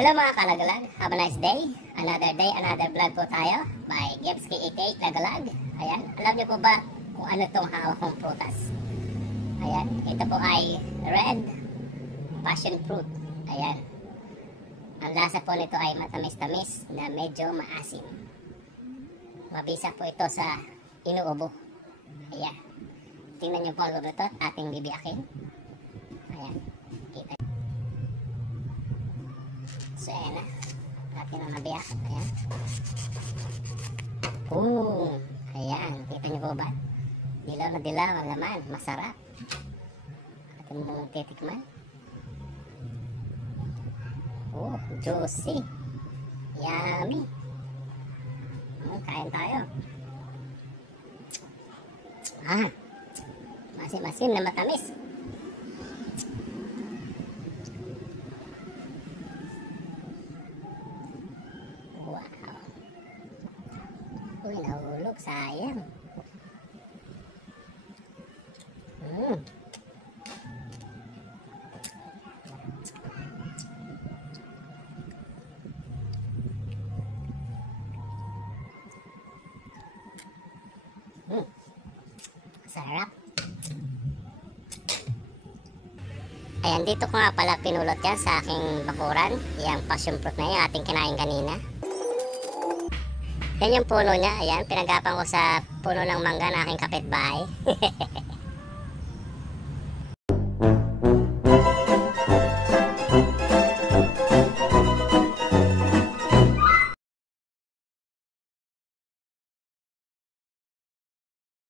Hello mga kalagalag, have a nice day. Another day, another vlog po tayo by Gemski88 Lagalag. Ayan, alam niyo po ba kung ano itong hawak kong prutas? Ayan, ito po ay red passion fruit. Ayan, ang lasa po nito ay matamis-tamis na medyo maasim. Mabisa po ito sa inuubo. Ayan, tingnan niyo po ang loob nito at ating bibiyakin. Ayan, kita. So ayan na, natin ang nabiyak. Ayan. Ayan, kita niyo po ba? Dilaw na dilaw ang laman, masarap. Atin mong titikman. Juicy. Yummy. Kain tayo. Masim-masim na matamis. Wow. Nahulog. Sayang. Sarap. Ayan, dito ko nga pala pinulot yan sa aking bakuran. Yung passion fruit na yung ating kinain kanina. Yan yung puno niya. Ayan, pinagapan ko sa puno ng mangga na aking kapitbahay.